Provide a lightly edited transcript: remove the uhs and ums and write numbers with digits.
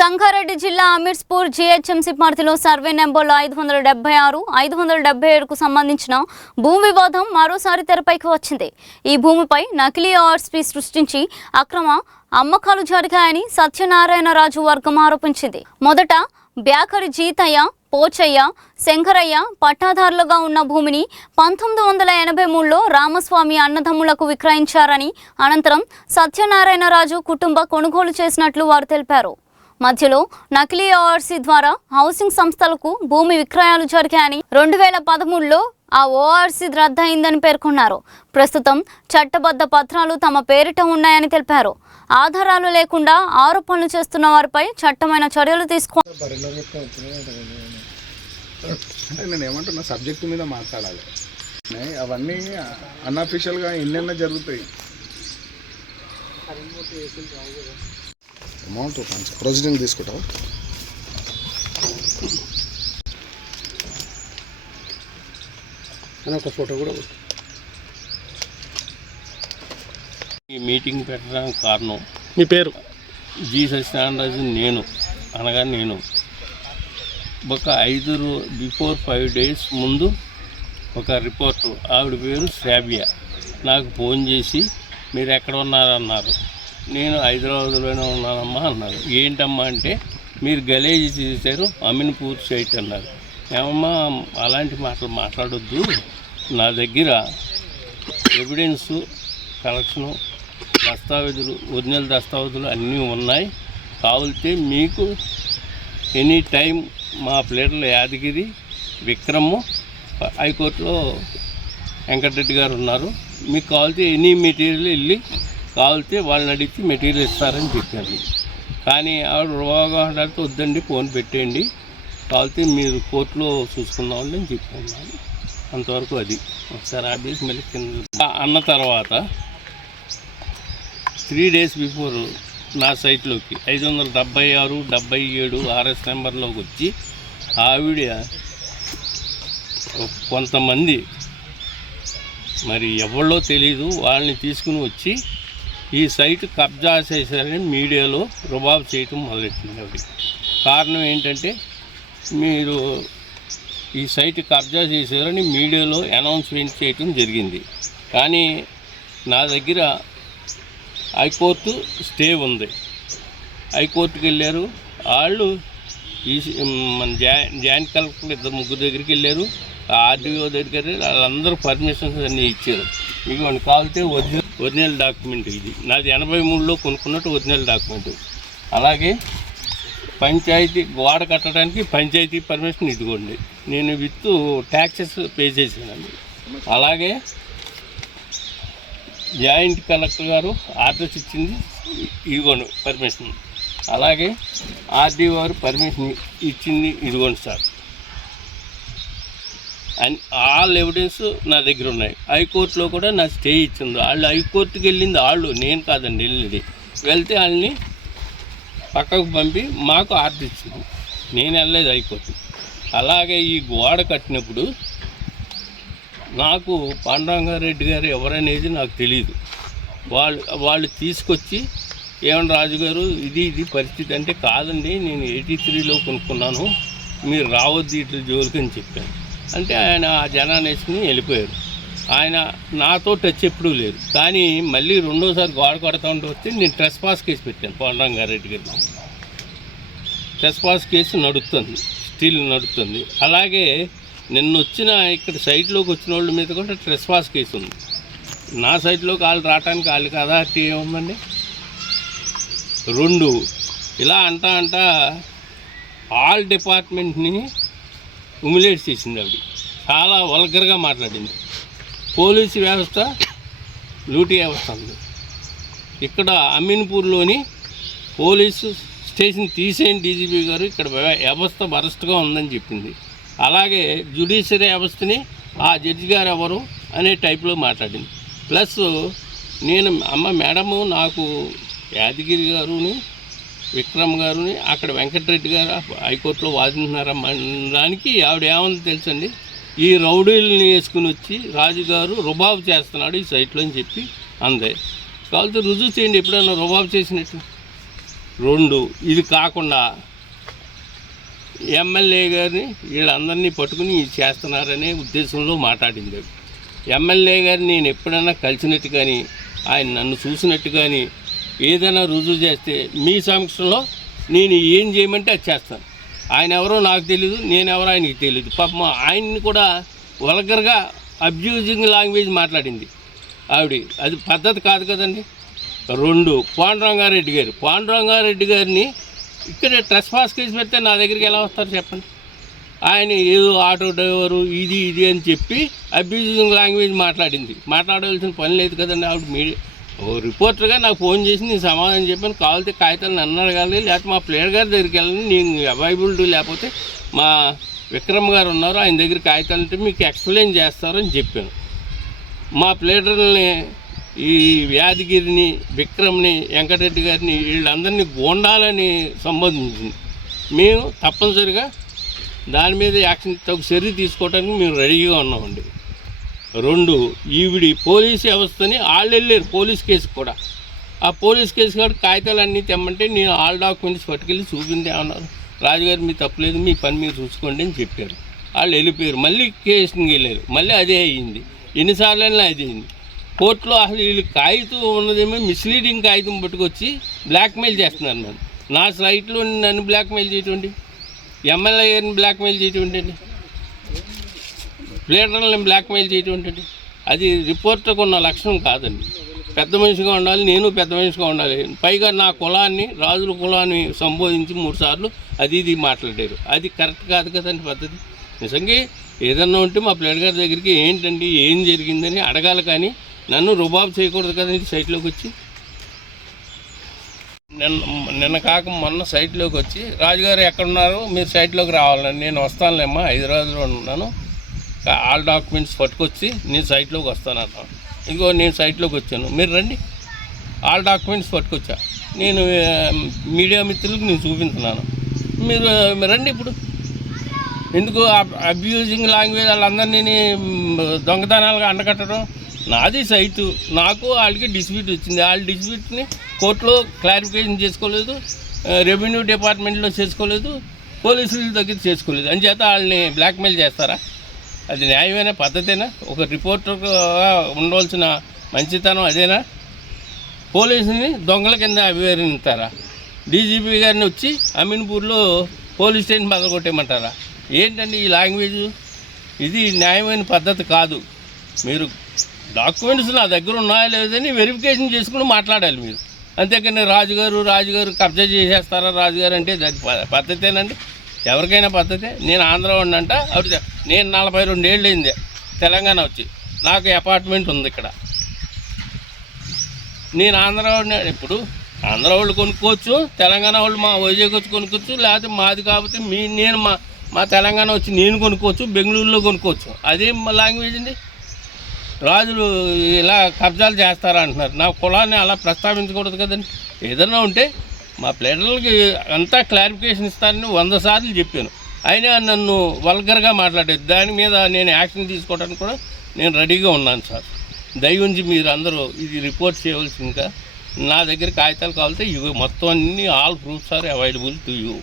సంగారెడ్డి జిల్లా అమీర్పూర్ జీహెచ్ఎంసీ పరిధిలో సర్వే నెంబర్లు 576, 577కు సంబంధించిన భూ వివాదం మరోసారి తెరపైకి వచ్చింది. ఈ భూమిపై నకిలీ ఆర్ఎస్పీ సృష్టించి అక్రమ అమ్మకాలు జరిగాయని సత్యనారాయణరాజు వర్గం ఆరోపించింది. మొదట బ్యాకరి జీతయ్య, పోచయ్య, శంకరయ్య పట్టాదారులుగా ఉన్న భూమిని 1983లో రామస్వామి అన్నదమ్ములకు విక్రయించారని, అనంతరం సత్యనారాయణరాజు కుటుంబ కొనుగోలు చేసినట్లు వారు తెలిపారు. మధ్యలో నకిలీ ఓఆర్సీ ద్వారా హౌసింగ్ సంస్థలకు భూమి విక్రయాలు జరిగాయని, 2013లో ఆ ఓఆర్సీ రద్దయిందని పేర్కొన్నారు. ప్రస్తుతం చట్టబద్ధ పత్రాలు తమ పేరిట ఉన్నాయని తెలిపారు. ఆధారాలు లేకుండా ఆరోపణలు చేస్తున్న వారిపై చట్టమైన చర్యలు నేను ఏమంటున్నా, సబ్జెక్టు మీద మాట్లాడాలి. అవన్నీ అన్అఫీషియల్గా ఎన్నెన్న జరుగుతాయి. అమౌంట్ ప్రొసీడింగ్ తీసుకుంటావా? అని ఒక ఫోటో కూడా. ఈ మీటింగ్ పెట్టడానికి కారణం, మీ పేరు? జి సత్యనారాయణరాజు. నేను ఒక 5 days ముందు ఒక రిపోర్టర్, ఆవిడ పేరు శ్రావ్య, నాకు ఫోన్ చేసి మీరు ఎక్కడ ఉన్నారన్నారు. నేను హైదరాబాద్లోనే ఉన్నానమ్మా అన్నారు. ఏంటమ్మా అంటే, మీరు గలేజీ చేశారు అమీన్పూర్ సైట్ అన్నారు. ఏమమ్మా అలాంటి మాటలు మాట్లాడొద్దు, నా దగ్గర ఎవిడెన్సు, కలెక్షను, దస్తావేజులు, ఒరిజినల్ దస్తావేజులు అన్నీ ఉన్నాయి. కావాలితే మీకు ఎనీ టైం మా ప్లేటర్లు యాదగిరి, విక్రము, హైకోర్టులో వెంకటరెడ్డి గారు ఉన్నారు. మీకు కావాలితే ఎనీ మెటీరియల్ వెళ్ళి కావాలితే వాళ్ళని అడిగితే మెటీరియల్ ఇస్తారని చెప్పారు. కానీ ఆవిడ రోగాడాడితో వద్దండి, ఫోన్ పెట్టేయండి, కావాలితే మీరు కోర్టులో చూసుకుందామండి అని చెప్పాను. అంతవరకు అది. ఒకసారి ఆఫీస్ మళ్ళీ కింద అన్న తర్వాత 3 days బిఫోర్ నా సైట్లోకి 576, 77 ఆర్ఎస్ నెంబర్లోకి వచ్చి ఆవిడ కొంతమంది మరి ఎవరో తెలీదు వాళ్ళని తీసుకుని వచ్చి ఈ సైట్ కబ్జా చేశారని మీడియాలో రుబాబు చేయటం మొదలెట్టింది. ఆవిడ కారణం ఏంటంటే, మీరు ఈ సైట్ కబ్జా చేశారని మీడియాలో అనౌన్స్మెంట్ చేయటం జరిగింది. కానీ నా దగ్గర హైకోర్టు స్టే ఉంది. హైకోర్టుకి వెళ్ళారు వాళ్ళు. మన జాయింట్ కలెక్టర్ 2 దగ్గరికి వెళ్ళారు, ఆర్డీఓ దగ్గరికి వెళ్ళారు. వాళ్ళందరూ పర్మిషన్స్ అన్నీ ఇచ్చారు. మీకు మనకు కావాలితే ఒరిజినల్ డాక్యుమెంట్ ఇది. నాది 83లో కొనుక్కున్నట్టు ఒరిజినల్ డాక్యుమెంట్. అలాగే పంచాయతీ గోడ కట్టడానికి పంచాయతీ పర్మిషన్ ఇదిగోండి, నేను విత్ ట్యాక్సెస్ పే చేశానండి. అలాగే జాయింట్ కలెక్టర్ గారు ఆర్డర్స్ ఇచ్చింది, ఇదిగోండి పర్మిషన్. అలాగే ఆర్డీఓ గారు పర్మిషన్ ఇచ్చింది, ఇదిగోండి సార్. అండ్ ఆల్ ఎవిడెన్స్ నా దగ్గర ఉన్నాయి. హైకోర్టులో కూడా నా స్టే ఇచ్చింది. వాళ్ళు హైకోర్టుకి వెళ్ళింది వాళ్ళు, నేను కాదండి వెళ్ళింది. వెళ్తే వాళ్ళని పక్కకు పంపి మాకు ఆర్డర్ ఇచ్చింది, నేను వెళ్ళలేదు హైకోర్టు. అలాగే ఈ గోడ కట్టినప్పుడు నాకు పాండురంగారెడ్డి గారు ఎవరనేది నాకు తెలియదు. వాళ్ళు తీసుకొచ్చి ఏమన్నా రాజుగారు ఇది పరిస్థితి అంటే, కాదండి నేను 83లో కొనుక్కున్నాను, మీరు రావద్దు ఇట్లా జోలికి అని చెప్పాను. అంటే ఆయన ఆ జనాన్ని వేసుకుని వెళ్ళిపోయారు. ఆయన నాతో టచ్ ఎప్పుడూ లేదు. కానీ మళ్ళీ రెండోసారి గోడ కొడతా ఉంటే వస్తే నేను ట్రెస్పాస్ కేసు పెట్టాను పాండురంగారెడ్డి గారు. ట్రెస్పాస్ కేసు నడుస్తుంది, స్టిల్ నడుస్తుంది. అలాగే నిన్న వచ్చిన ఇక్కడ సైట్లోకి వచ్చిన వాళ్ళ మీద కూడా ట్రెస్పాస్ కేసు ఉంది. నా సైట్లోకి వాళ్ళు రావడానికి వాళ్ళకి అథారిటీ ఏముందండి? 2 ఇలా అంటా ఆల్ డిపార్ట్మెంట్ని హ్యూమిలేట్ చేసింది. ఆవిడ చాలా వల్గర్గా మాట్లాడింది. పోలీసు వ్యవస్థ లూటీ వ్యవస్థ ఉంది. ఇక్కడ అమీన్పూర్లోని పోలీసు స్టేషన్ తీసేయండి డీజీపీ గారు, ఇక్కడ వ్యవస్థ వరస్ట్గా ఉందని చెప్పింది. అలాగే జ్యుడిషియరీ వ్యవస్థని ఆ జడ్జి గారు ఎవరు అనే టైప్లో మాట్లాడింది. ప్లస్ నేను మేడము నాకు యాదగిరి గారుని, విక్రమ్ గారుని, అక్కడ వెంకటరెడ్డి గారు హైకోర్టులో వాదింటున్నారమ్మా దానికి ఆవిడ ఏమంది తెలుసండి, ఈ రౌడీలని వేసుకుని వచ్చి రాజుగారు రుబాబు చేస్తున్నాడు ఈ సైట్లో అని చెప్పి అందే. కావాలంటే రుజువు చేయండి ఎప్పుడైనా రుబాబు చేసినట్టు. 2 ఇది కాకుండా ఎమ్మెల్యే గారిని వీళ్ళందరినీ పట్టుకుని ఇది చేస్తున్నారనే ఉద్దేశంలో మాట్లాడింది. ఎమ్మెల్యే గారిని నేను ఎప్పుడైనా కలిసినట్టు కానీ ఆయన నన్ను చూసినట్టు కానీ ఏదైనా రుజువు చేస్తే మీ సమక్షంలో నేను ఏం చేయమంటే అది చేస్తాను. ఆయన ఎవరో నాకు తెలీదు, నేనెవరో ఆయనకి తెలీదు. పాపం ఆయన్ని కూడా వల్గర్గా అబ్యూజింగ్ లాంగ్వేజ్ మాట్లాడింది ఆవిడ. అది పద్ధతి కాదు కదండి. 2 పాండురంగారెడ్డి గారిని ఇక్కడ ట్రెస్పాస్ కేసు పెడితే నా దగ్గరికి ఎలా వస్తారు చెప్పండి. ఆయన ఏదో ఆటో డ్రైవరు ఇది అని చెప్పి అబ్యూజింగ్ లాంగ్వేజ్ మాట్లాడవలసిన పని లేదు కదండి. ఆవిడ మీడియా రిపోర్టర్గా నాకు ఫోన్ చేసి నేను సమాధానం చెప్పాను. కావాలంటే కాగితాలు నన్ను అడగాలి, లేకపోతే మా ప్లేయర్ గారి దగ్గరికి వెళ్ళాలి. నేను అవైలబిలిటీ లేకపోతే మా విక్రమ్ గారు ఉన్నారు, ఆయన దగ్గర కాగితాలు ఉంటే మీకు ఎక్స్ప్లెయిన్ చేస్తారని చెప్పాను. మా ప్లేయర్ని ఈ యాదగిరిని, విక్రమ్ని, వెంకటరెడ్డి గారిని వీళ్ళందరినీ గోండాలని సంబోధించింది. మేము తప్పనిసరిగా దాని మీద యాక్షన్ తగు చర్య తీసుకోవడానికి మేము రెడీగా ఉన్నామండి. 2 ఈవిడి పోలీసు వ్యవస్థని వాళ్ళు వెళ్ళారు పోలీస్ కేసు కూడా. ఆ పోలీస్ కేసు కూడా కాగితాలు అన్నీ తెమ్మంటే నేను ఆల్ డాక్యుమెంట్స్ పట్టుకెళ్ళి చూపిందే అన్నారు. రాజుగారు మీ తప్పలేదు, మీ పని మీరు చూసుకోండి అని చెప్పారు. వాళ్ళు వెళ్ళిపోయారు. మళ్ళీ కేసుకి వెళ్ళారు. మళ్ళీ అదే అయ్యింది. ఎన్నిసార్లు అదే అయింది. కోర్టులో అసలు వీళ్ళు కాగితం ఉన్నదేమో మిస్లీడింగ్ కాగితం పట్టుకొచ్చి బ్లాక్మెయిల్ చేస్తున్నారు నన్ను. నా సైట్లో నన్ను బ్లాక్మెయిల్ చేయటండి, ఎమ్మెల్యే గారిని బ్లాక్మెయిల్ చేయటం, ప్లేటర్లను బ్లాక్మెయిల్ చేయటం. అది రిపోర్టర్కి ఉన్న లక్షణం కాదండి. పెద్ద మనిషిగా ఉండాలి, నేను పెద్ద మనిషిగా ఉండాలి. పైగా నా కులాన్ని, రాజుల కులాన్ని సంబోధించి 3 సార్లు ఇది మాట్లాడారు. అది కరెక్ట్ కాదు కదండి పద్ధతి. నిజంగా ఏదన్నా ఉంటే మా ప్లేయర్ గారి దగ్గరికి ఏంటండి ఏం జరిగిందని అడగాలి, కానీ నన్ను రుబాబు చేయకూడదు కదండి. సైట్లోకి వచ్చి నిన్న కాక మొన్న సైట్లోకి వచ్చి రాజుగారు ఎక్కడున్నారు, మీరు సైట్లోకి రావాలని. నేను వస్తానులేమ్మా, హైదరాబాద్లో ఉన్నాను, ఆల్ డాక్యుమెంట్స్ పట్టుకొచ్చి నేను సైట్లోకి వస్తానన్నా. ఇంకో నేను సైట్లోకి వచ్చాను, మీరు రండి. ఆల్ డాక్యుమెంట్స్ పట్టుకొచ్చా. నేను మీడియా మిత్రులకు నేను చూపించున్నాను, మీరు రండి. ఇప్పుడు ఎందుకు అబ్యూజింగ్ లాంగ్వేజ్ వాళ్ళందరినీ దొంగతనాలుగా అండకట్టడం? నాది సైటు, నాకు వాళ్ళకి డిస్ప్యూట్ వచ్చింది. వాళ్ళ డిస్ప్యూట్ని కోర్టులో క్లారిఫికేషన్ చేసుకోలేదు, రెవెన్యూ డిపార్ట్మెంట్లో చేసుకోలేదు, పోలీసుల దగ్గర చేసుకోలేదు. అంచేత వాళ్ళని బ్లాక్మెయిల్ చేస్తారా? అది న్యాయమైన పద్ధతేనా? ఒక రిపోర్టర్గా ఉండవలసిన మంచితనం అదేనా? పోలీసుని దొంగల కింద అభివర్ణిస్తారా? డీజీపీ గారిని వచ్చి అమీన్పూర్లో పోలీస్ స్టేషన్ బదలగొట్టేయమంటారా? ఏంటండి ఈ లాంగ్వేజ్? ఇది న్యాయమైన పద్ధతి కాదు. మీరు డాక్యుమెంట్స్ నా దగ్గర ఉన్నాయా లేదని వెరిఫికేషన్ చేసుకుని మాట్లాడాలి మీరు. అంతేకాని రాజుగారు కబ్జా చేసేస్తారా రాజుగారు అంటే అది పద్ధతేనండి? ఎవరికైనా పద్ధతే. నేను ఆంధ్ర ఉండంట అప్పుడు నేను 42 ఏళ్ళు అయింది తెలంగాణ వచ్చి, నాకు అపార్ట్మెంట్ ఉంది ఇక్కడ. నేను ఆంధ్ర ఇప్పుడు ఆంధ్ర వాళ్ళు కొనుక్కోవచ్చు, తెలంగాణ వాళ్ళు మా వైజాగ్ వచ్చి కొనుక్కోవచ్చు, లేకపోతే మాది కాకపోతే నేను మా తెలంగాణ వచ్చి నేను కొనుక్కోవచ్చు, బెంగళూరులో కొనుక్కోవచ్చు. అదేం లాంగ్వేజ్ అండి? రాజులు ఇలా కబ్జాలు చేస్తారా అంటున్నారు. నా కులాన్ని అలా ప్రస్తావించకూడదు కదండి. ఏదన్నా ఉంటే మా ప్లేయర్లకి అంతా క్లారిఫికేషన్ ఇస్తానని 100 సార్లు చెప్పాను. అయినా నన్ను వల్గర్గా మాట్లాడేది. దాని మీద నేను యాక్షన్ తీసుకోవడానికి కూడా నేను రెడీగా ఉన్నాను సార్. దయ ఉంచి మీరు అందరూ ఇది రిపోర్ట్ చేయవలసిందిగా. నా దగ్గర కాగితాలు కావాలంటే ఇవి మొత్తం అన్నీ all proofs are available to you.